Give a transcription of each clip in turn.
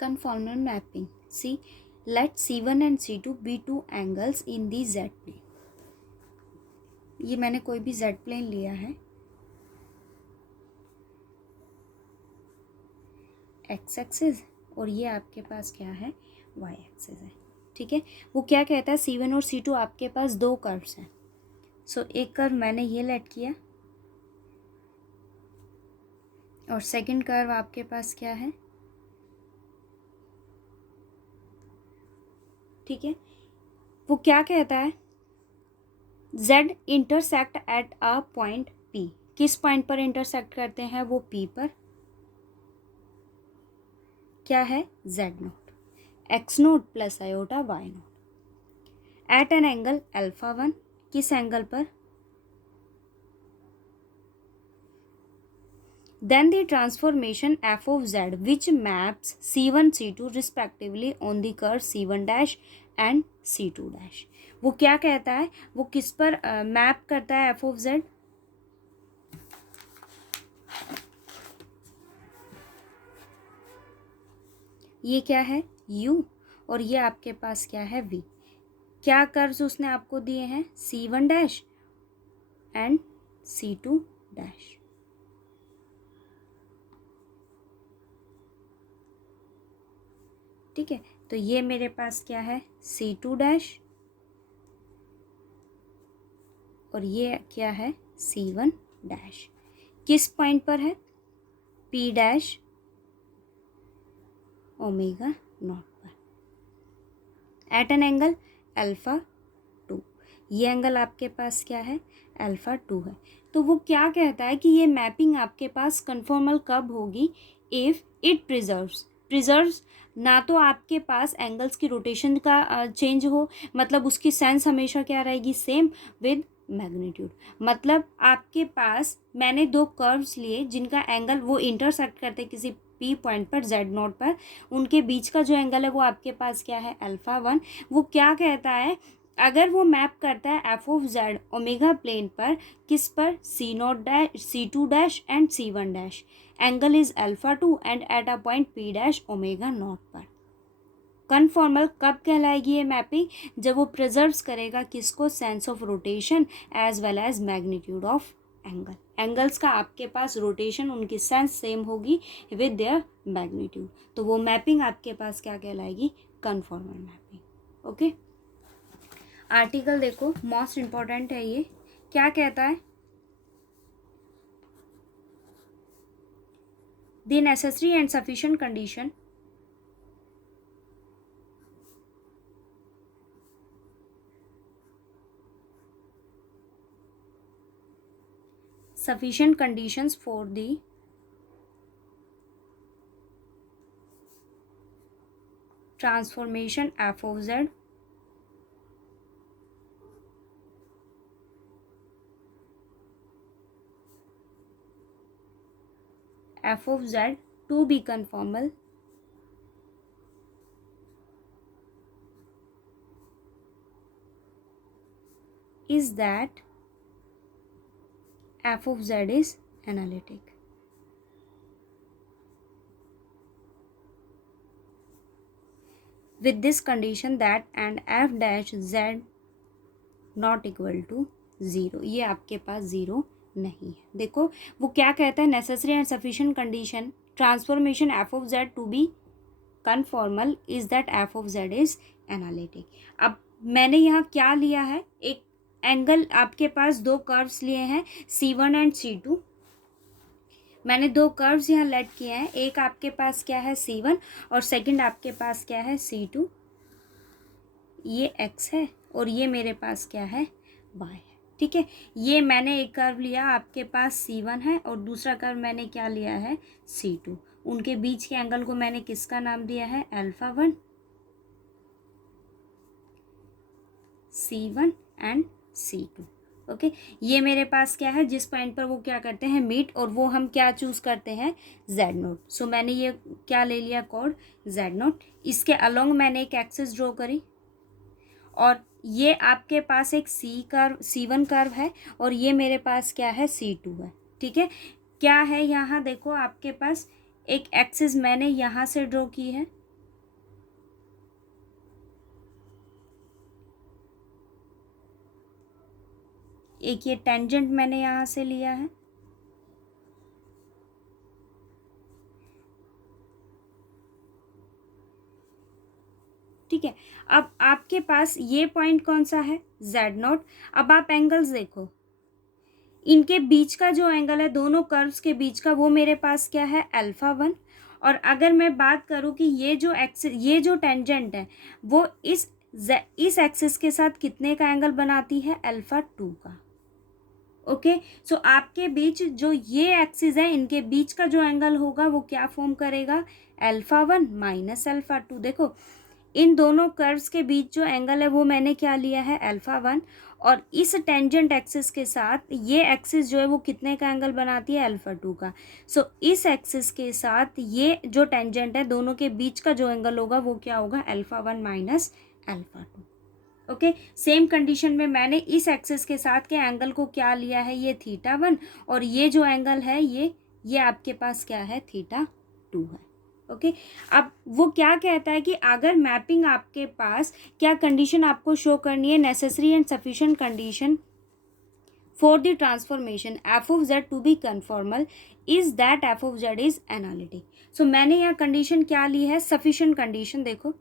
conformal mapping. See, let C1 and C2 be two angles in the Z plane. ये मैंने कोई भी Z plane लिया है, X एक्सिस, और ये आपके पास क्या है, Y एक्सिस है. ठीक है, वो क्या कहता है, C1 और C2 आपके पास दो कर्व्स हैं. सो एक कर्व मैंने ये लेट किया और सेकंड कर्व आपके पास क्या है. ठीक है, वो क्या कहता है, Z intersect at a point P. किस पॉइंट पर इंटरसेक्ट करते हैं, वो P पर. क्या है, Z not, X not plus iota Y not at an angle alpha 1. किस एंगल पर. Then the transformation f of z which maps c1 c2 respectively on the curve c1 dash and c2 dash. वो क्या कहता है, वो किस पर map करता है f of z. ये क्या है, u, और ये आपके पास क्या है, v. क्या कर्व्स उसने आपको दिए हैं, c1 dash and c2 dash. ठीक है, तो ये मेरे पास क्या है, C2 डैश, और ये क्या है, C1 डैश. किस पॉइंट पर है, P डैश ओमेगा नॉट पर एट एन एंगल अल्फा 2. ये एंगल आपके पास क्या है, अल्फा 2 है. तो वो क्या कहता है कि ये मैपिंग आपके पास कन्फॉर्मल कब होगी, इफ़ इट प्रिजर्व्स ना तो आपके पास एंगल्स की रोटेशन का चेंज हो, मतलब उसकी सेंस हमेशा क्या रहेगी, सेम विद मैग्नीट्यूड. मतलब आपके पास मैंने दो कर्व्स लिए जिनका एंगल वो इंटरसेक्ट करते किसी P पॉइंट पर Z नोट पर, उनके बीच का जो एंगल है वो आपके पास क्या है, अल्फा 1. वो क्या कहता है, अगर वो मैप करता है f of z omega plane पर, किस पर, C not dash C2 dash and C1 dash, angle is alpha 2 and at a point P dash omega not पर. कन्फॉर्मल कब कहलाएगी ये मैपिंग, जब वो प्रिजर्व्स करेगा किसको, sense of rotation as well as magnitude of angle. Angles का आपके पास रोटेशन, उनकी सेंस सेम होगी विद देयर मैग्नीट्यूड. तो वो मैपिंग आपके पास क्या कहलाएगी, कन्फॉर्मल मैपिंग. ओके, आर्टिकल देखो, मोस्ट इंपॉर्टेंट है ये. क्या कहता है, the necessary and sufficient condition sufficient conditions for the transformation f of z to be conformal is that f of z is analytic. With this condition that and f dash z not equal to 0. ये आपके पास 0 नहीं है. देखो वो क्या कहता है, necessary and sufficient condition transformation f of z to be conformal is that f of z is analytic. अब मैंने यहाँ क्या लिया है, एक एंगल, आपके पास दो कर्व्स लिए हैं C1 एंड C2. मैंने दो कर्व्स यहाँ लेट किए हैं, एक आपके पास क्या है C1 और सेकंड आपके पास क्या है C2. ये X है और ये मेरे पास क्या है, Y है. ठीक है, ये मैंने एक कर्व लिया, आपके पास C1 है और दूसरा कर्व मैंने क्या लिया है, C2. उनके बीच के एंगल को मैंने किसका नाम दिया है, alpha 1, C1 and C2. Okay, ये मेरे पास क्या है, जिस पॉइंट पर वो क्या करते हैं, मीट, और वो हम क्या चूज़ करते हैं, Z नोट. सो मैंने ये क्या ले लिया, कोड Z नोट. इसके अलोंग मैंने एक एक्सिस ड्रॉ करी और ये आपके पास एक C1 कर्व है और ये मेरे पास क्या है, C2 है. ठीक है, क्या है यहाँ देखो, आपके पास एक एक्सिस मैंने यहाँ से ड्रॉ की है एक ये टेंजेंट मैंने यहाँ से लिया है, ठीक है। अब आपके पास ये पॉइंट कौन सा है, Z0। अब आप एंगल्स देखो, इनके बीच का जो एंगल है, दोनों कर्व्स के बीच का, वो मेरे पास क्या है, α1। और अगर मैं बात करूँ कि ये जो टेंजेंट है वो इस एक्सिस के साथ कितने का एंगल बनाती है, α2 का। ओके, सो आपके बीच जो ये एक्सिस है, इनके बीच का जो एंगल होगा वो क्या फॉर्म करेगा, α1 माइनस α2। देखो इन दोनों कर्व्स के बीच जो एंगल है वो मैंने क्या लिया है, α1। और इस टेंजेंट एक्सिस के साथ ये एक्सिस जो है वो कितने का एंगल बनाती है, α2 का। सो इस एक्सिस के साथ ये जो टेंजेंट है, दोनों के बीच का जो एंगल होगा वो क्या होगा, α1 माइनस α2। ओके, सेम कंडीशन में मैंने इस एक्सिस के साथ के एंगल को क्या लिया है, ये θ1। और ये जो एंगल है ये आपके पास क्या है, θ2 है। ओके, अब वो क्या कहता है कि अगर मैपिंग आपके पास क्या कंडीशन आपको शो करनी है, necessary and sufficient condition for the transformation f of z to be conformal is that f of z is analytic. So मैंने यहाँ कंडीशन क्या ली है, सफिशिएंट कंडीशन। देखो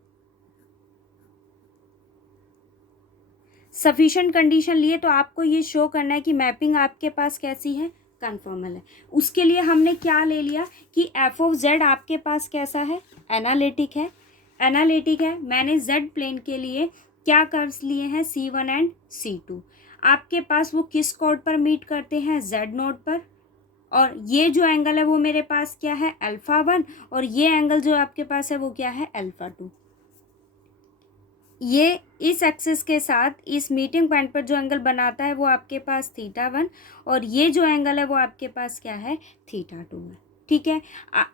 सफिशिएंट कंडीशन लिए तो आपको ये शो करना है कि मैपिंग आपके पास कैसी है, कन्फॉर्मल है। उसके लिए हमने क्या ले लिया कि f ऑफ z आपके पास कैसा है, एनालिटिक है। एनालिटिक है, मैंने z प्लेन के लिए क्या कर्व्स लिए हैं, C1 एंड C2। आपके पास वो किस कोड पर मीट करते हैं, z नोड पर। और ये जो एंगल है वो मेरे पास क्या है, α1। और ये एंगल जो आपके पास है वो क्या है, α2। ये इस एक्सिस के साथ इस मीटिंग पॉइंट पर जो एंगल बनाता है वो आपके पास θ1। और ये जो एंगल है वो आपके पास क्या है, θ2 है। ठीक है,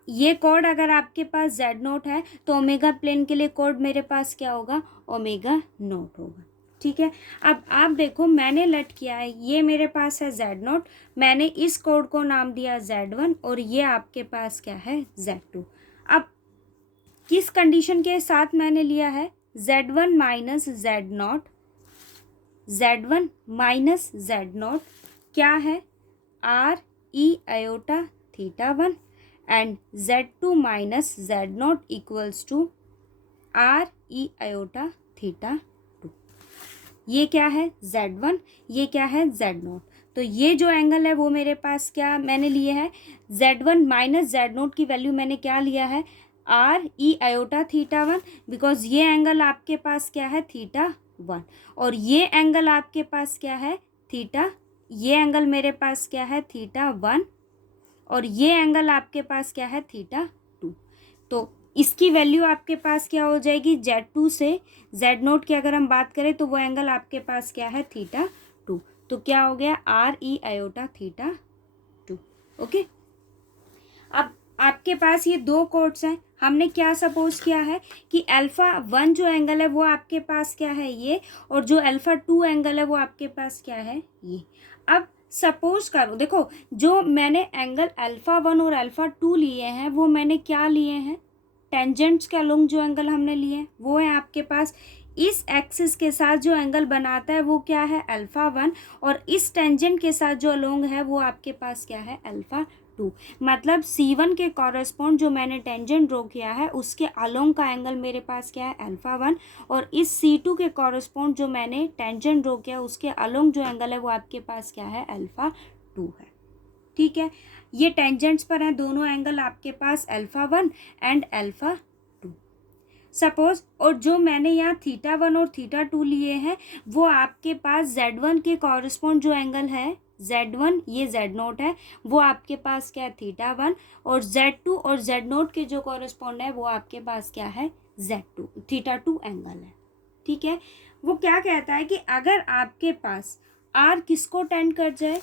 ये कोड अगर आपके पास Z0 है तो ओमेगा प्लेन के लिए कोड मेरे पास क्या होगा, ω0 होगा। ठीक है, अब आप देखो मैंने लेट किया है, ये मेरे पास है Z0, मैंने इस कोड को नाम दिया Z1 और ये आपके पास क्या है, Z2। अब किस कंडीशन के साथ मैंने लिया है, Z1 minus Z0, Z1 minus Z0 क्या है, R E iota θ1 and Z2 minus Z0 equals to R E iota θ2। ये क्या है, Z1, ये क्या है, Z0। तो ये जो एंगल है वो मेरे पास क्या मैंने लिए है, Z1 माइनस Z0 की वैल्यू मैंने क्या लिया है, R E आयोटा θ1, बिकॉज ये एंगल आपके पास क्या है, θ1। और ये एंगल आपके पास क्या है, ये एंगल मेरे पास क्या है, θ1। और ये एंगल आपके पास क्या है, θ2। तो इसकी वैल्यू आपके पास क्या हो जाएगी, Z2 से Z0 की अगर हम बात करें तो वो एंगल आपके पास क्या है, θ2। तो क्या हो गया, R E आयोटा θ2। ओके, अब आपके पास ये दो कोड्स हैं। हमने क्या सपोज किया है कि α1 जो एंगल है वो आपके पास क्या है, ये। और जो α2 एंगल है वो आपके पास क्या है, ये। अब सपोज करो, देखो जो मैंने एंगल α1 और α2 लिए हैं वो मैंने क्या लिए हैं, टेंजेंट्स के अलोंग जो एंगल हमने लिए हैं वो है आपके पास इस एक्सिस के साथ जो एंगल बनाता है वो क्या है, α1। और इस टेंजेंट के साथ जो अलोंग है वो आपके पास क्या है, α2। मतलब C1 के कॉरेस्पॉन्ड जो मैंने टेंजेंट ड्रॉ किया है उसके अलोंग का एंगल मेरे पास क्या है, α1। और इस C2 के कॉरेस्पॉन्ड जो मैंने टेंजेंट ड्रॉ किया उसके अलोंग जो एंगल है वो आपके पास क्या है, α2 है। ठीक है, ये टेंजेंट्स पर हैं दोनों एंगल आपके पास α1 एंड α2 सपोज। और जो मैंने यहाँ θ1 और θ2 लिए हैं वो आपके पास Z1 के कॉरेस्पॉन्ड जो एंगल है, Z1 ये Z0 है, वो आपके पास क्या है, θ1। और Z2 और Z0 के जो कॉरेस्पॉन्ड है वो आपके पास क्या है, Z2 θ2 एंगल है। ठीक है, वो क्या कहता है कि अगर आपके पास R किसको टेंड कर जाए,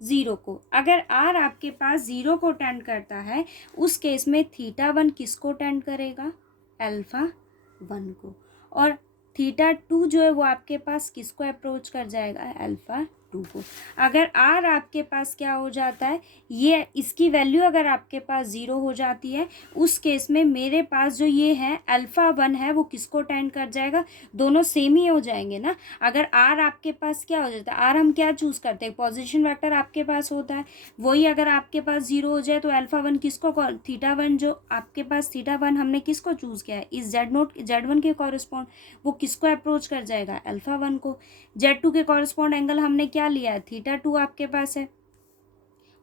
0 को। अगर R आपके पास 0 को टेंड करता है उस केस में θ1 किसको टेंड करेगा, α1 को। और θ2 जो है वो आपके पास किसको अप्रोच कर जाएगा, α2 टू को। अगर आर आपके पास क्या हो जाता है, ये इसकी वैल्यू अगर आपके पास 0 हो जाती है, उस केस में मेरे पास जो ये है अल्फ़ा 1 है वो किसको टेंड कर जाएगा, दोनों सेम ही हो जाएंगे ना। अगर आर आपके पास क्या हो जाता है, आर हम क्या चूज़ करते हैं, पोजीशन वेक्टर आपके पास होता है, वही अगर आपके पास 0 हो जाए तो अल्फ़ा 1 किसको, थीटा 1 जो आपके पास थीटा 1 हमने किसको चूज़ किया है, इस Z1 के कॉरस्पॉन्ड वो किसको अप्रोच कर जाएगा, अल्फ़ा 1 को। Z2 के कॉरस्पॉन्ड एंगल हमने क्या लिया है, थीटा 2 आपके पास है,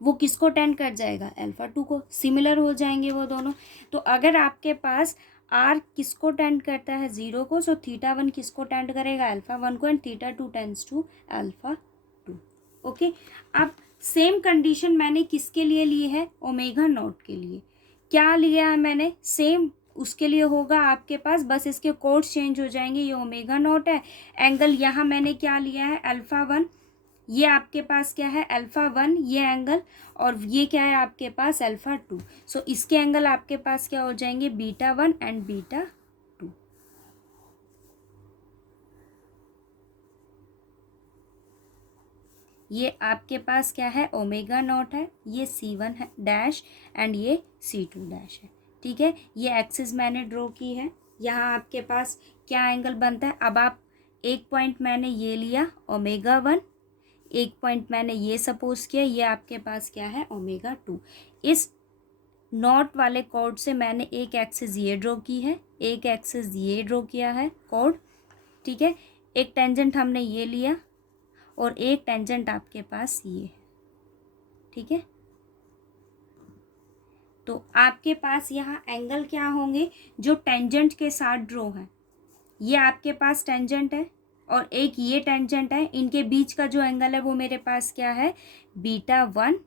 वो किसको टेंड कर जाएगा, अल्फ़ा 2 को। सिमिलर हो जाएंगे वो दोनों। तो अगर आपके पास आर किसको टेंड करता है, 0 को, सो थीटा 1 किसको टेंड करेगा, अल्फ़ा 1 को, and theta 2 tends to alpha 2। Okay, अब सेम कंडीशन मैंने किसके लिए ली है, ओमेगा नॉट के लिए। क्या लिया है मैंने, सेम उसके लिए होगा आपके पास, बस इसके कोड्स चेंज हो जाएंगे। ये ओमेगा नॉट है, एंगल यहाँ मैंने क्या लिया है, अल्फ़ा 1, ये आपके पास क्या है, अल्फ़ा 1 ये एंगल, और ये क्या है आपके पास, अल्फ़ा 2। सो इसके एंगल आपके पास क्या हो जाएंगे, बीटा 1 एंड बीटा 2। ये आपके पास क्या है, ओमेगा नॉट है, ये C1 है डैश एंड ये C2 डैश है। ठीक है, ये एक्सिस मैंने ड्रॉ की है। यहाँ आपके पास क्या एंगल बनता है, अब आप एक पॉइंट मैंने ये लिया ओमेगा 1, एक पॉइंट मैंने ये सपोज किया, ये आपके पास क्या है, ओमेगा 2। इस नॉट वाले कोड से मैंने एक एक्सिस ये ड्रॉ की है, एक एक्सिस ये ड्रॉ किया है कोड। ठीक है, एक टेंजेंट हमने ये लिया और एक टेंजेंट आपके पास ये। ठीक है, तो आपके पास यहाँ एंगल क्या होंगे, जो टेंजेंट के साथ ड्रॉ है, ये आपके पास टेंजेंट है और एक ये टेंजेंट है, इनके बीच का जो एंगल है वो मेरे पास क्या है, बीटा 1।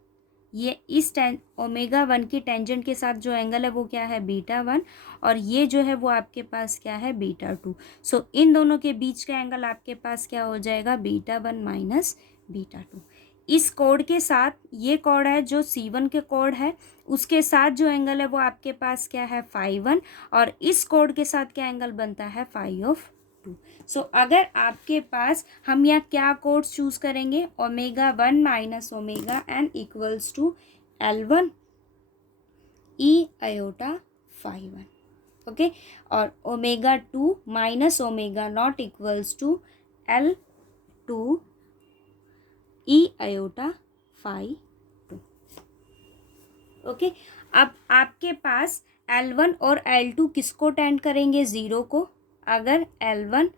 ये इस ओमेगा 1 की टेंजेंट के साथ जो एंगल है वो क्या है, बीटा 1, और ये जो है वो आपके पास क्या है, बीटा 2। सो इन दोनों के बीच का एंगल आपके पास क्या हो जाएगा, बीटा 1 माइनस बीटा 2। इस कोड के साथ, ये कोड है जो C1 के कोड है, उसके साथ जो एंगल है वो आपके पास क्या है, फाई 1, और इस कोड के साथ क्या एंगल बनता है, फाई ऑफ 2। सो अगर आपके पास, हम यहाँ क्या कोड्स चूज करेंगे, omega 1 minus omega n equals to L1 e iota phi 1। Okay, और omega 2 minus omega naught equals to L2 e iota phi 2। Okay, अब आपके पास L1 और L2 किसको टेंड करेंगे, 0 को। अगर L1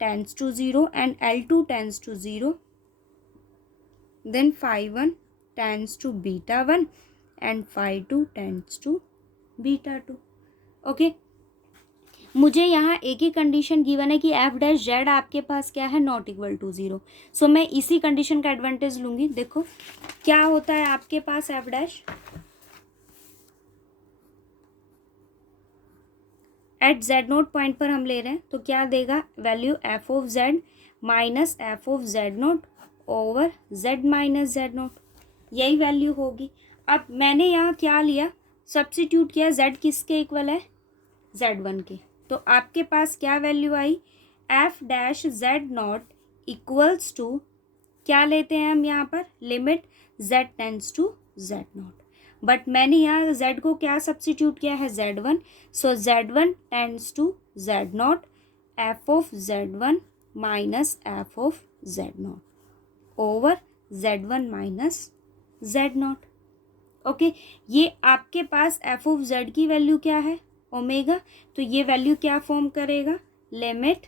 tends to 0 and L2 tends to 0, then phi 1 tends to beta 1 and phi 2 tends to beta 2। Okay, मुझे यहाँ एक ही कंडीशन गिवन है कि एफ डैश जेड आपके पास क्या है, नॉट इक्वल टू 0। सो मैं इसी कंडीशन का एडवांटेज लूँगी। देखो क्या होता है आपके पास, f dash at z naught point पर हम ले रहे हैं, तो क्या देगा, value f of z minus f of z naught over z minus z naught, यही वैल्यू होगी। अब मैंने यहाँ क्या लिया, सब्स्टिट्यूट किया, जेड किसके इक्वल है, Z1 के, तो आपके पास क्या वैल्यू आई, f dash z not equals to, क्या लेते हैं हम यहाँ पर, limit z tends to z not, but मैंने यहाँ z को क्या सब्स्टिट्यूट किया है, Z1। So Z1 tends to z not, f of Z1 minus f of z not over Z1 minus z not. Okay, ये आपके पास एफ ऑफ जेड की वैल्यू क्या है, ओमेगा, तो ये वैल्यू क्या फॉर्म करेगा, limit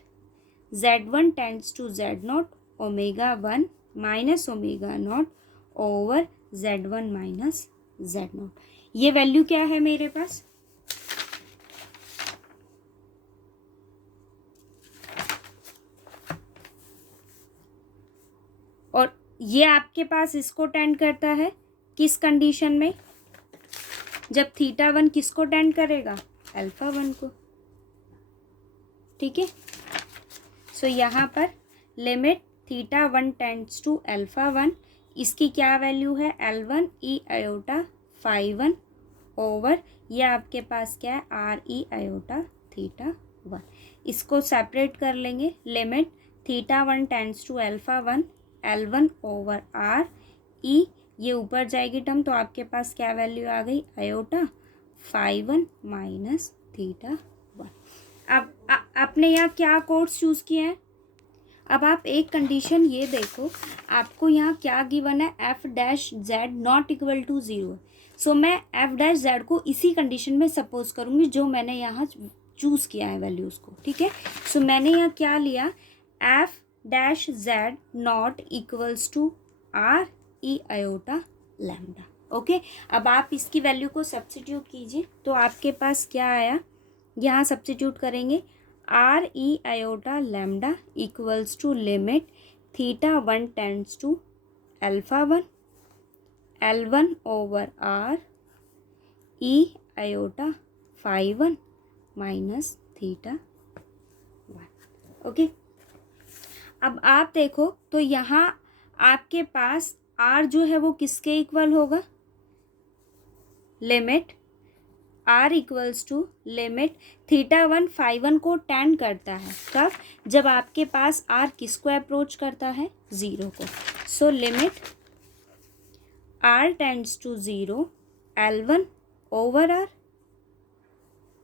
Z1 tends to z not omega 1 minus omega not over Z1 minus z not. ये वैल्यू क्या है मेरे पास, और ये आपके पास इसको टेंड करता है किस कंडीशन में, जब थीटा 1 किसको टेंड करेगा, अल्फा 1 को। ठीक है, सो यहाँ पर limit theta 1 tends to alpha 1, इसकी क्या वैल्यू है, L1 e iota phi 1 over, ये आपके पास क्या है, आर ई आयोटा थीटा 1। इसको सेपरेट कर लेंगे, limit theta 1 tends to alpha 1 L1 over r e, ये ऊपर जाएगी टर्म तो आपके पास क्या वैल्यू आ गई, आयोटा फाई 1 माइनस थीटा 1। अब आपने यहाँ क्या कोड्स चूज़ किए हैं। अब आप एक कंडीशन ये देखो, आपको यहाँ क्या गिवन है, f dash z not equal to 0। So मैं एफ डैश जेड को इसी कंडीशन में सपोज करूँगी जो मैंने यहाँ चूज़ किया है वैल्यूज़ को, ठीक है। सो मैंने यहाँ क्या लिया, f dash z not equals to r e iota lambda. Okay, अब आप इसकी वैल्यू को सब्स्टिट्यूट कीजिए तो आपके पास क्या आया, यहाँ सब्स्टिट्यूट करेंगे, r e iota lambda equals to limit theta 1 tends to alpha 1 L1 over r e iota phi 1 minus theta 1। Okay, अब आप देखो तो यहाँ आपके पास r जो है वो किसके इक्वल होगा, limit r equals to limit theta 1 phi 1 को टेंड करता है, कब, जब आपके पास r किसको अप्रोच करता है, 0 को। So limit r tends to 0 L1 over r।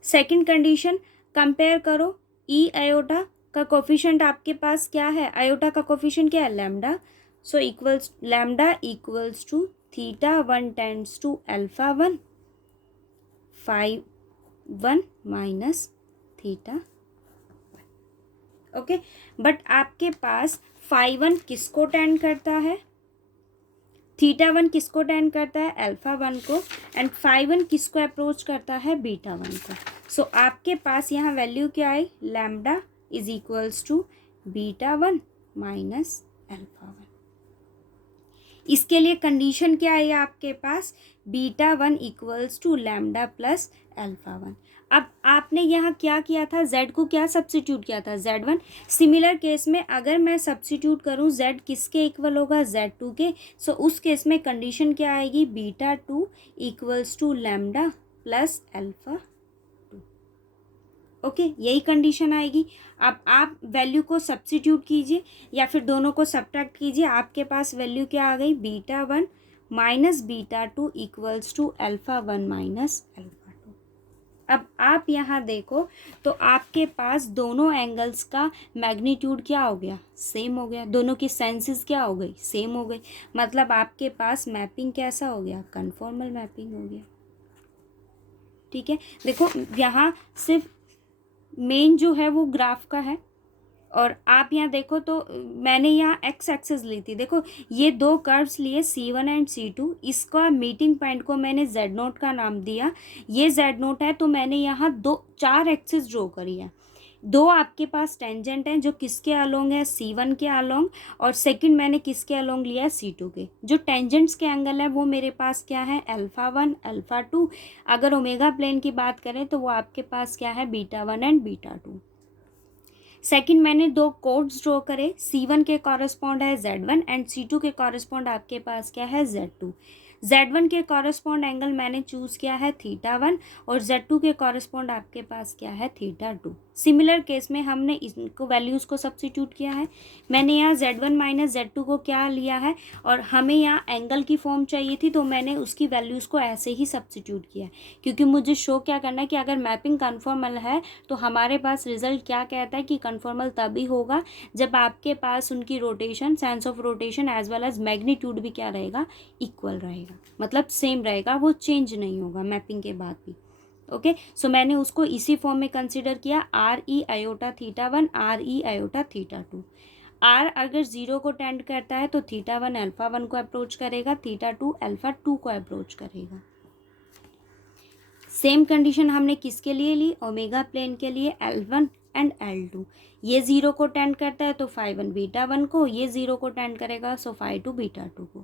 Second condition compare करो, ई आयोटा का कोफिशिएंट आपके पास क्या है, आयोटा का कोफिशिएंट क्या है, lambda. So equals lambda equals to theta 1 tends to alpha 1 phi 1 minus theta. Okay, but आपके पास फाई 1 किसको टेंड करता है, थीटा 1 किसको टेंड करता है, अल्फा 1 को, एंड फाई 1 किसको अप्रोच करता है, बीटा 1 को। सो आपके पास यहाँ वैल्यू क्या है, lambda is equals to beta 1 minus alpha 1। इसके लिए कंडीशन क्या है आपके पास, beta 1 equals to lambda plus alpha 1। अब आपने यहाँ क्या किया था, z को क्या सब्स्टिट्यूट किया था, z1। सिमिलर केस में अगर मैं सब्स्टिट्यूट करूँ z किसके इक्वल होगा, z2 के। सो उस केस में कंडीशन क्या आएगी, beta 2 equals to lambda plus alpha 2। Okay, यही कंडीशन आएगी। अब आप वैल्यू को सब्स्टिट्यूट कीजिए या फिर दोनों को सब्ट्रैक्ट कीजिए, आपके पास वैल्यू क्या आ गई, beta 1 minus beta 2 equals to alpha 1 minus alpha 2। अब आप यहाँ देखो तो आपके पास दोनों एंगल्स का मैग्नीट्यूड क्या हो गया, सेम हो गया, दोनों की सेंसेस क्या हो गई, सेम हो गई। मतलब आपके पास मैपिंग कैसा हो गया, कन्फॉर्मल मैपिंग हो गया। ठीक है, देखो यहाँ सिर्फ मेन जो है वो ग्राफ का है, और आप यहाँ देखो तो मैंने यहाँ एक्स एक्सेस ली थी। देखो ये दो कर्व्स लिए C1 एंड C2, इसका मीटिंग पॉइंट को मैंने Z0 का नाम दिया। ये Z0 है तो मैंने यहाँ 4 एक्सेस ड्रॉ करी है। 2 आपके पास टेंजेंट हैं जो किसके अलोंग है, C1 के अलोंग, और सेकंड मैंने किसके अलोंग लिया है, C2 के। जो टेंजेंट्स के एंगल है वो मेरे पास क्या है, अल्फा 1 अल्फा 2। अगर ओमेगा प्लेन की बात करें तो वो आपके पास क्या है, बीटा 1 एंड बीटा 2। सेकंड मैंने 2 कोड्स ड्रॉ करे, C1 के कॉरस्पॉन्ड है Z1 एंड C2 के कॉरस्पॉन्ड आपके पास क्या है, Z2। Z1 के कॉरस्पॉन्ड एंगल मैंने चूज़ किया है थीटा 1, और Z2 के कॉरस्पॉन्ड आपके पास क्या है, थीटा 2। सिमिलर केस में हमने इनको वैल्यूज़ को सब्स्टिट्यूट किया है। मैंने यहाँ Z1 माइनस Z2 को क्या लिया है, और हमें यहाँ एंगल की फॉर्म चाहिए थी तो मैंने उसकी वैल्यूज़ को ऐसे ही सब्स्टिट्यूट किया है, क्योंकि मुझे शो क्या करना है कि अगर मैपिंग कन्फॉर्मल है तो हमारे पास रिजल्ट क्या कहता है कि कन्फॉर्मल तभी होगा जब आपके पास उनकी rotation, sense of rotation as well as magnitude भी क्या रहेगा, इक्वल रहेगा, मतलब सेम रहेगा, वो चेंज नहीं होगा मैपिंग के बाद भी। ओके, सो मैंने उसको इसी फॉर्म में कंसिडर किया, r e iota theta 1 r e iota theta 2। R अगर 0 को टेंड करता है तो थीटा 1 अल्फा 1 को अप्रोच करेगा, थीटा 2 अल्फा 2 को अप्रोच करेगा। सेम कंडीशन हमने किसके लिए ली, ओमेगा प्लेन के लिए, L1 एंड L2। ये 0 को टेंड करता है तो फाई 1 बीटा 1 को, ये 0 को टेंड करेगा सो फाई 2 बीटा 2 को।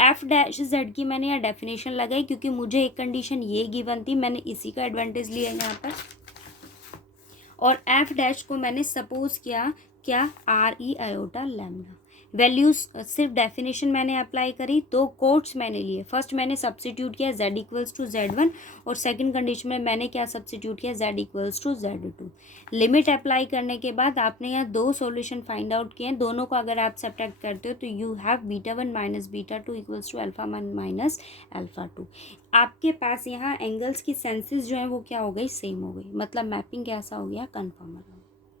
एफ डैश जेड की मैंने यहाँ डेफिनेशन लगाई क्योंकि मुझे एक कंडीशन ये गिवन थी, मैंने इसी का एडवांटेज लिया यहाँ पर। और एफ डैश को मैंने सपोज किया क्या, are e iota lambda. Values सिर्फ डेफिनेशन मैंने अप्लाई करी, दो कोट्स मैंने लिए। फर्स्ट मैंने सब्सटीट्यूट किया z इक्वल्स टू z1 और सेकंड कंडीशन में मैंने क्या सब्सटीट्यूट किया z equals to z2। Limit apply करने के बाद आपने यहाँ दो सॉल्यूशन फाइंड आउट किए हैं, दोनों को अगर आप सब्ट्रैक्ट करते हो तो you have β1 minus β2 equals to α1 minus α2। आपके पास यहाँ एंगल्स की सेंसेस जो हैं वो क्या हो गई, सेम हो गई, मतलब मैपिंग कैसा हो गया, कन्फर्मल हो गया।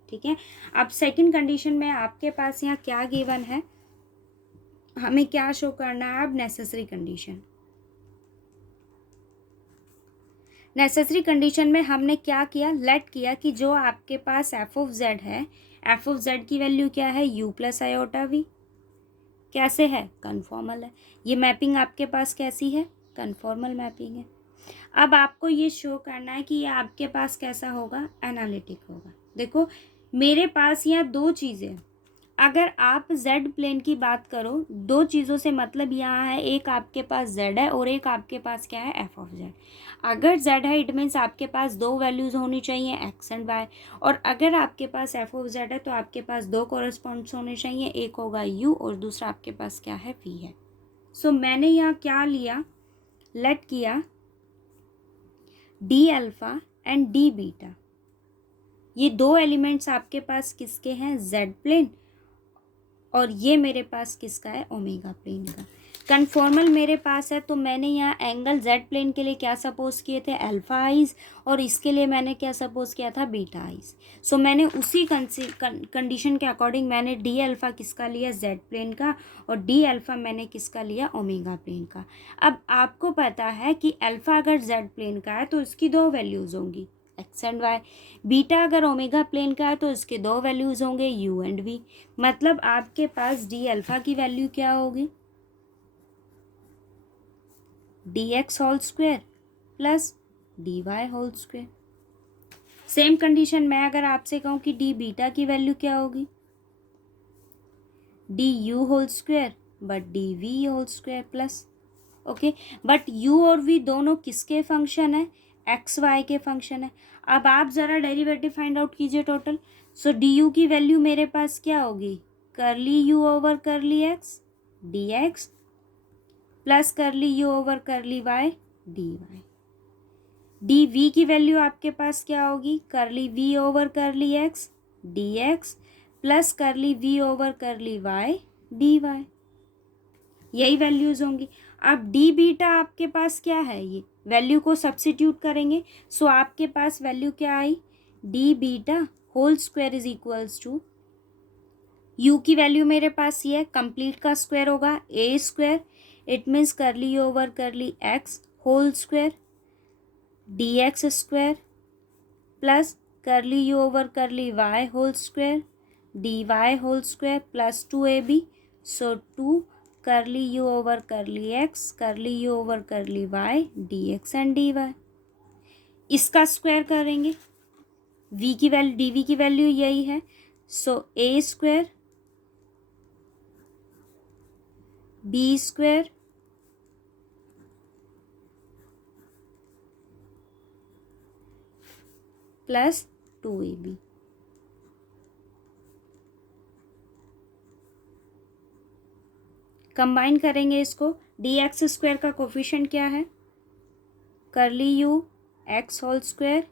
ठीक है, अब सेकंड कंडीशन में आपके पास यहाँ क्या गिवन है, हमें क्या शो करना है, अब नेसेसरी कंडीशन। नेसेसरी कंडीशन में हमने क्या किया, लेट किया कि जो आपके पास एफ ऑफ जेड है, एफ ऑफ जेड की वैल्यू क्या है, यू प्लस आयोटा वी, कैसे है, कन्फॉर्मल है। ये मैपिंग आपके पास कैसी है, कन्फॉर्मल मैपिंग है। अब आपको ये शो करना है कि ये आपके पास कैसा होगा, एनालिटिक होगा। देखो मेरे पास यहाँ दो चीज़ें, अगर आप z प्लेन की बात करो, दो चीज़ों से मतलब यहाँ है, एक आपके पास z है और एक आपके पास क्या है, f ऑफ z। अगर z है इट मीन्स आपके पास दो वैल्यूज़ होनी चाहिए x एंड y, और अगर आपके पास f ऑफ z है तो आपके पास दो कॉरेस्पॉन्ड्स होने चाहिए, एक होगा u और दूसरा आपके पास क्या है, v है। सो मैंने यहाँ क्या लिया, लेट किया d alpha and d beta, ये दो एलिमेंट्स आपके पास किसके हैं, z प्लेन, और ये मेरे पास किसका है, ओमेगा प्लेन का। कन्फॉर्मल मेरे पास है तो मैंने यहाँ एंगल z प्लेन के लिए क्या सपोज किए थे, अल्फा आइज, और इसके लिए मैंने क्या सपोज किया था, बीटा आइज। सो मैंने उसी कंडीशन के अकॉर्डिंग मैंने डी अल्फ़ा किसका लिया, z प्लेन का, और डी अल्फ़ा मैंने किसका लिया, ओमेगा प्लेन का। अब आपको पता है कि अल्फ़ा अगर z प्लेन का है तो इसकी दो वैल्यूज़ होंगी, एक्स एंड वाई। बीटा अगर ओमेगा प्लेन का है तो इसके दो वैल्यूज़ होंगे, यू एंड वी। मतलब आपके पास डी अल्फ़ा की वैल्यू क्या होगी, d x whole square plus d y whole square. Same condition मैं अगर आपसे कहूँ कि डी बीटा की वैल्यू क्या होगी, d u whole square but d v whole square plus, okay, but u और वी दोनों किसके फंक्शन है, एक्स वाई के फंक्शन है। अब आप ज़रा डेरिवेटिव फाइंड आउट कीजिए टोटल। सो डी यू की वैल्यू मेरे पास क्या होगी, curly u over curly x d x plus curly u over curly y d y. D v की वैल्यू आपके पास क्या होगी, curly v over curly x d x plus curly v over curly y d y, यही values होंगी। अब D beta आपके पास क्या है, ये वैल्यू को सब्सिट्यूट करेंगे। सो आपके पास वैल्यू क्या आई, d beta whole square is equals to, u की वैल्यू मेरे पास ये है, कंप्लीट का स्क्वायर होगा a square, it means curly over curly x whole square d x square plus curly u over curly y whole square d y whole square plus 2ab। So 2 curly u over curly x curly u over curly y d x and d y, इसका square करेंगे, v की value d v की value यही है। So a square b square plus 2ab। Combine करेंगे इसको, d x square का coefficient क्या है, curly u x whole square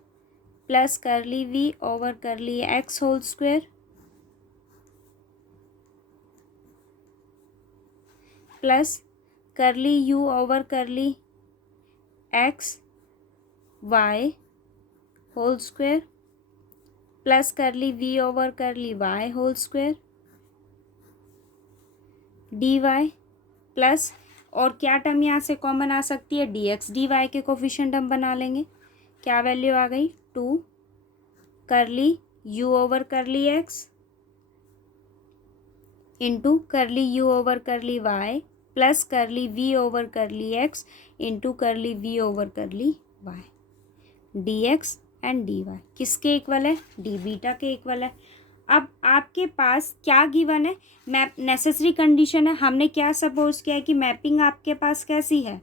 plus curly v over curly x whole square plus curly u over curly x y whole square plus curly v over curly y whole square d y plus, और क्या term यहाँ से common आ सकती है, d x D y के coefficient हम बना लेंगे। क्या वैल्यू आ गई, 2 curly u over curly x into curly u over curly y plus curly v over curly x into curly v over curly y d x and d y किसके equal है, d beta के equal है। अब आपके पास क्या given है, map necessary condition है, हमने क्या सपोज किया है कि मैपिंग आपके पास कैसी है,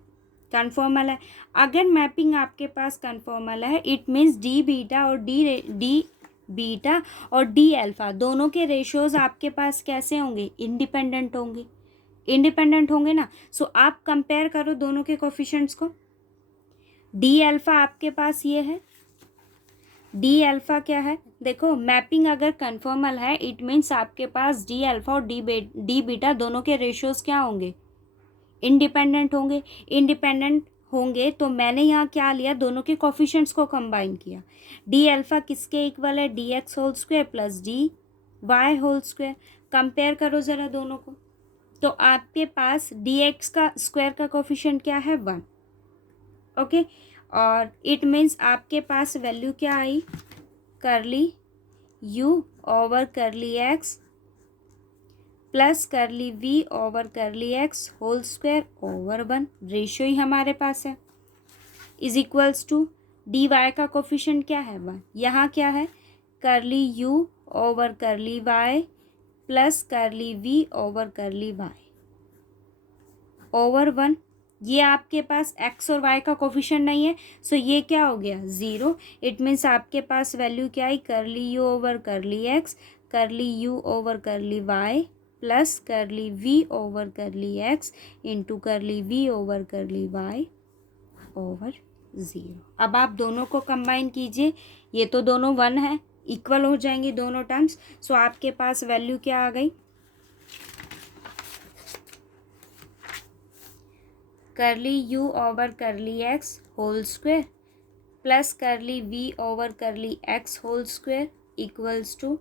कन्फॉर्मल है। अगर मैपिंग आपके पास कन्फॉर्मल है इट मीन्स डी बीटा और डी बीटा और डी अल्फ़ा दोनों के रेशियोज आपके पास कैसे होंगे, इंडिपेंडेंट होंगे, इंडिपेंडेंट होंगे ना। सो आप कंपेयर करो दोनों के कोफिशिएंट्स को। डी अल्फ़ा आपके पास ये है, डी अल्फ़ा क्या है, देखो मैपिंग अगर कन्फर्मल है इट मीन्स आपके पास डी अल्फ़ा और डी बीटा दोनों के रेशियोज क्या होंगे, इंडिपेंडेंट होंगे। इंडिपेंडेंट होंगे तो मैंने यहाँ क्या लिया, दोनों के कोफिशिएंट्स को कंबाइन किया। डी अल्फ़ा किसके इक्वल है, d x whole square plus d y whole square. Compare करो ज़रा दोनों को, तो आपके पास डी एक्स का स्क्वायर का कोफिशिएंट क्या है, 1। ओके, और इट मीन्स आपके पास वैल्यू क्या आई, curly u over curly x plus curly v over curly x whole square over 1, ratio ही हमारे पास है, is equals to d y का कोफिशिएंट क्या है, 1। यहाँ क्या है, curly u over curly y plus curly v over curly y over 1। ये आपके पास x और y का कोफिशिएंट नहीं है, सो ये क्या हो गया, 0। इट मीन्स आपके पास वैल्यू क्या आई, curly u over curly x curly u over curly y plus curly v over curly x into curly v over curly y over 0। अब आप दोनों को कंबाइन कीजिए, ये तो दोनों 1 है, इक्वल हो जाएंगे दोनों टर्म्स। सो आपके पास वैल्यू क्या आ गई, curly u over curly x whole square plus curly v over curly x whole square equals to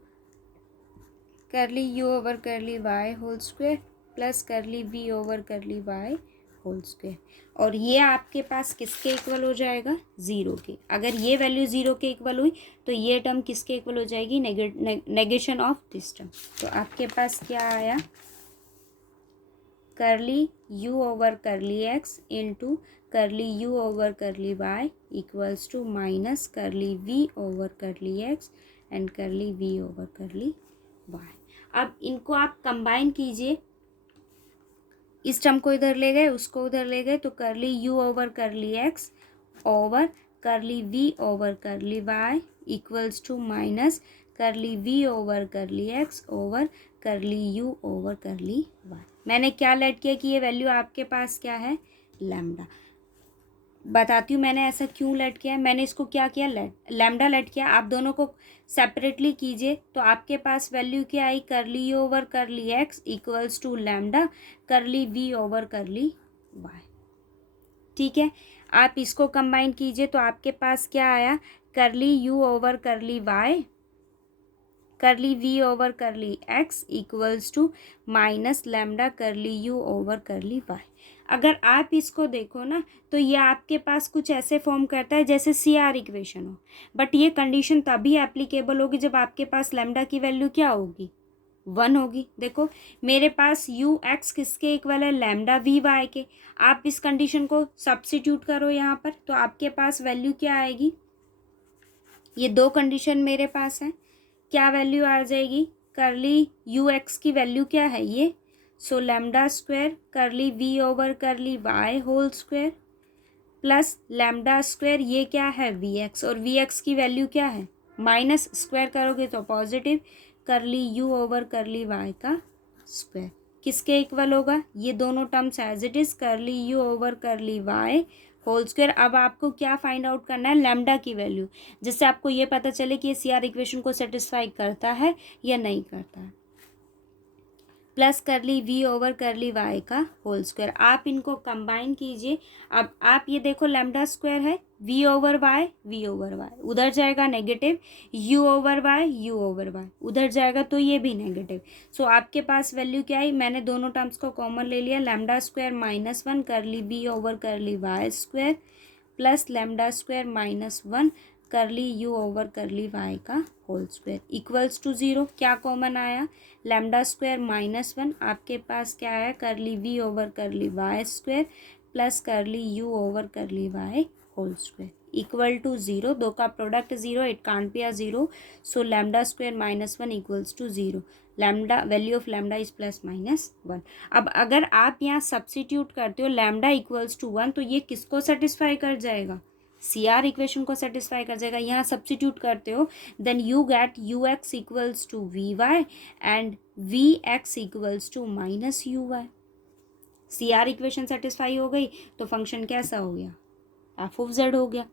curly u over curly y whole square plus curly v over curly y whole square. और ये आपके पास किसके equal हो जाएगा, 0 के। अगर ये value 0 के इक्वल हुई तो ये टर्म किसके इक्वल हो जाएगी, नेगेशन ऑफ दिस टर्म। तो आपके पास क्या आया, curly u over curly x into curly u over curly y equals to minus curly v over curly x and curly v over curly y. अब इनको आप कंबाइन कीजिए, इस टर्म को इधर ले गए, उसको उधर ले गए, तो curly u over curly x over curly v over curly y equals to minus curly v over curly x over curly u over curly y. मैंने क्या लेट किया कि ये वैल्यू आपके पास क्या है, लैम्डा। बताती हूँ मैंने ऐसा क्यों लेट किया है। मैंने इसको क्या किया, लैम्डा लेट किया। आप दोनों को सेपरेटली कीजिए तो आपके पास वैल्यू क्या आई, curly u over curly x equals to lambda curly v over curly y. ठीक है, आप इसको कंबाइन कीजिए तो आपके पास क्या आया, curly u over curly y curly v over curly x equals to minus lambda curly u over curly y. अगर आप इसको देखो ना तो ये आपके पास कुछ ऐसे फॉर्म करता है जैसे CR इक्वेशन हो, बट ये कंडीशन तभी एप्लीकेबल होगी जब आपके पास लैम्डा की वैल्यू क्या होगी, 1 होगी। देखो मेरे पास यू एक्स किसके इक्वल है, लैम्डा वी वाई के। आप इस कंडीशन को सब्स्टिट्यूट करो यहाँ पर तो आपके पास वैल्यू क्या आएगी, ये दो कंडीशन मेरे पास है, क्या वैल्यू आ जाएगी, करली यू एक्स की वैल्यू क्या है ये, so lambda square curly v over curly y whole square plus lambda square ये क्या है वी एक्स, और वी एक्स की वैल्यू क्या है, माइनस स्क्वायर करोगे तो positive curly u over curly y का स्क्वायर। किसके इक्वल होगा, ये दोनों terms as it is, curly u over curly y whole square. अब आपको क्या फाइंड आउट करना है, लैम्डा की वैल्यू, जिससे आपको ये पता चले कि ये CR इक्वेशन को सेटिस्फाई करता है या नहीं करता है। Plus curly v over curly y का होल स्क्वायर। आप इनको कंबाइन कीजिए। अब आप ये देखो लैम्डा स्क्वायर है, वी ओवर वाई उधर जाएगा नेगेटिव, यू ओवर वाई उधर जाएगा तो ये भी नेगेटिव। सो आपके पास वैल्यू क्या आई, मैंने दोनों टर्म्स को कॉमन ले लिया, lambda square -1 curly v over curly y square plus lambda square -1 curly u over curly y का होल स्क्वायर इक्वल्स टू 0। क्या कॉमन आया, लैम्डा स्क्वायर -1, आपके पास क्या आया, curly v over curly y square plus curly u over curly y whole square equal to 0। दो का product 0, it can't be a 0, so lambda square -1 equals to 0। Lambda value of lambda is +-1। अब अगर आप यहाँ substitute करते हो lambda equals to 1 तो ये किसको सेटिस्फाई कर जाएगा, सी आर इक्वेशन को सेटिस्फाई कर जाएगा। यहाँ सब्सटीट्यूट करते हो then you get u x equals to v y and v x equals to minus u y. C R equation satisfy हो गई तो फंक्शन कैसा हो गया, एफ ऑफ जेड हो गया।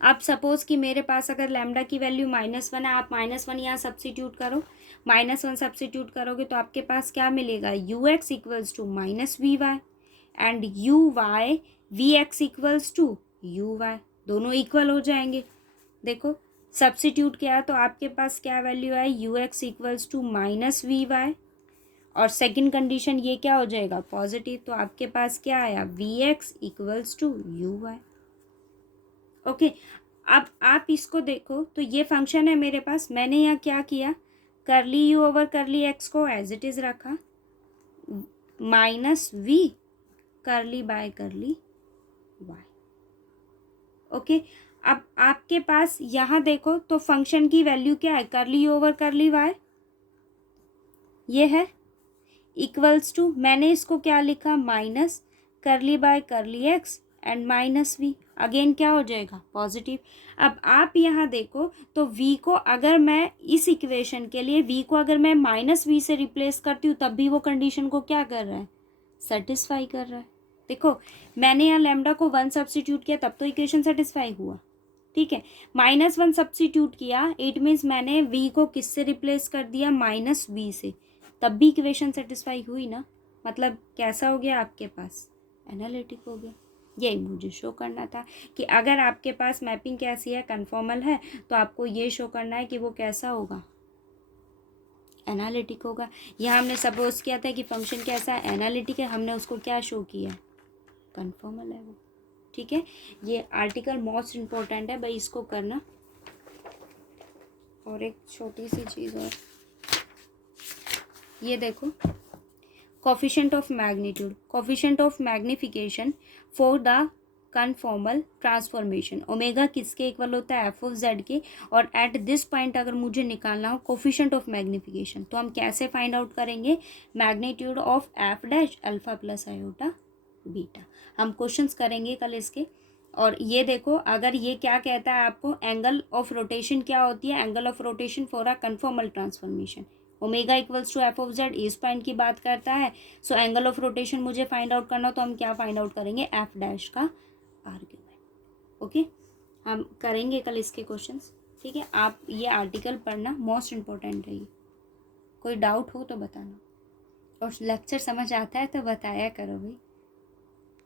अब सपोज कि मेरे पास अगर लैम्डा की वैल्यू -1 है, आप -1 यहाँ सब्सटीट्यूट करो, -1 सब्सटीट्यूट करोगे तो आपके पास क्या मिलेगा, u x equals to minus v y and u y v x equals to u y, दोनों इक्वल हो जाएंगे। देखो सब्सटीट्यूट किया तो आपके पास क्या वैल्यू है, u x equals to minus v y, और सेकेंड कंडीशन ये क्या हो जाएगा, पॉजिटिव, तो आपके पास क्या आया, v x equals to u y. Okay, अब आप इसको देखो तो ये फंक्शन है मेरे पास, मैंने यहाँ क्या किया, curly u over curly x को एज इट इज़ रखा, minus v curly by curly y. Okay, अब आपके पास यहाँ देखो तो फंक्शन की वैल्यू क्या है, curly u over curly Y ये है, इक्वल्स टू, मैंने इसको क्या लिखा, minus curly by curly x and minus v, again क्या हो जाएगा, पॉजिटिव। अब आप यहाँ देखो तो v को अगर मैं इस इक्वेशन के लिए v को अगर मैं -v से रिप्लेस करती हूँ तब भी वो कंडीशन को क्या कर रहा है, सेटिस्फाई कर रहा है। देखो मैंने यहाँ लैम्डा को 1 सब्सटीट्यूट किया तब तो इक्वेशन सेटिस्फाई हुआ, ठीक है, -1 सब्सटीट्यूट किया इट मीन्स मैंने v को किससे रिप्लेस कर दिया, -v से, तब भी इक्वेशन सेटिस्फाई हुई ना, मतलब कैसा हो गया आपके पास, एनालिटिक हो गया। यही मुझे शो करना था कि अगर आपके पास मैपिंग कैसी है, कन्फॉर्मल है, तो आपको ये शो करना है कि वो कैसा होगा, एनालिटिक होगा। यहाँ हमने सपोज किया था कि फंक्शन कैसा है, एनालिटिक है, हमने उसको क्या शो किया, कन्फॉर्मल है वो, ठीक है। ये आर्टिकल मोस्ट इम्पोर्टेंट है भाई, इसको करना। और एक छोटी सी चीज़ और, ये देखो coefficient of magnitude, coefficient of magnification for the conformal transformation, omega किसके इक्वल होता है, एफ ऑफ जेड के, और एट दिस पॉइंट अगर मुझे निकालना हो कोफिशिएंट ऑफ मैग्निफिकेशन तो हम कैसे फाइंड आउट करेंगे, magnitude of F dash alpha plus iota beta. हम क्वेश्चंस करेंगे कल इसके। और ये देखो अगर ये क्या कहता है आपको, एंगल ऑफ रोटेशन क्या होती है, angle of rotation for a conformal transformation, omega equals to f of z इस पॉइंट की बात करता है। सो एंगल ऑफ रोटेशन मुझे फाइंड आउट करना, तो हम क्या फाइंड आउट करेंगे, एफ डैश का आर्ग्यूमेंट। ओके, हम करेंगे कल इसके क्वेश्चंस, ठीक है। आप ये आर्टिकल पढ़ना, मोस्ट इम्पोर्टेंट है ये, कोई डाउट हो तो बताना, और लेक्चर समझ आता है तो बताया करो भाई।